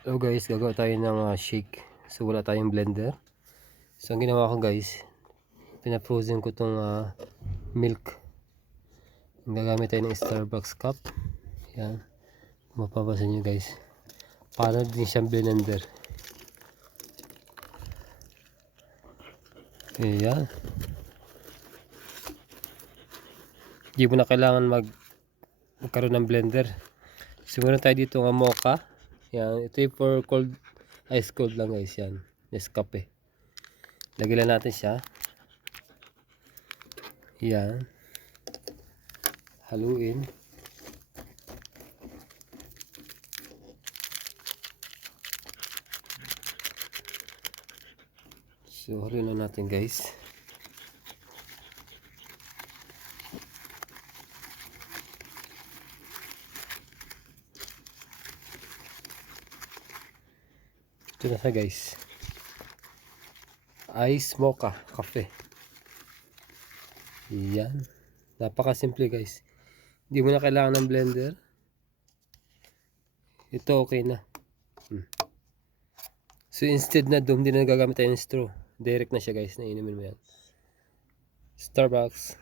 Hello guys, gagawa tayo ng shake. So wala tayong blender. So ang ginawa ko guys, pina-frozen ko tong milk. Gagamit tayo ng Starbucks cup. Yan. Mapapansin nyo guys. Para din siyang blender. Ayan. Hindi mo na kailangan magkaroon ng blender. Siguro tayo dito ng mocha. Yan. Ito yung for cold, ice cold lang guys. Yan. Nescafe. Lagyan lang natin siya. Yan. Haluin. So haluin lang natin guys. Ito na siya guys. Ice mocha cafe. Yan. Napaka-simple guys. Hindi mo na kailangan ng blender. Ito okay na. So instead na doon, hindi na gagamit tayo ng straw. Direct na siya guys. Na inumin mo yan. Starbucks.